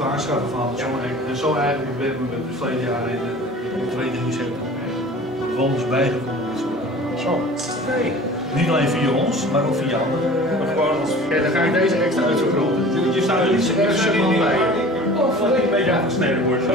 definitief aanschaffen van en zo eigenlijk hebben we het verleden jaar in het trainingscentrum bewoners bijgekomen met zo'n. Zo. Nee. Niet alleen via ons, maar ook via anderen. Ja, dan ga ik deze extra uitvergroten. Je staat er niet zo man bij. Of een beetje afgesneden wordt zo.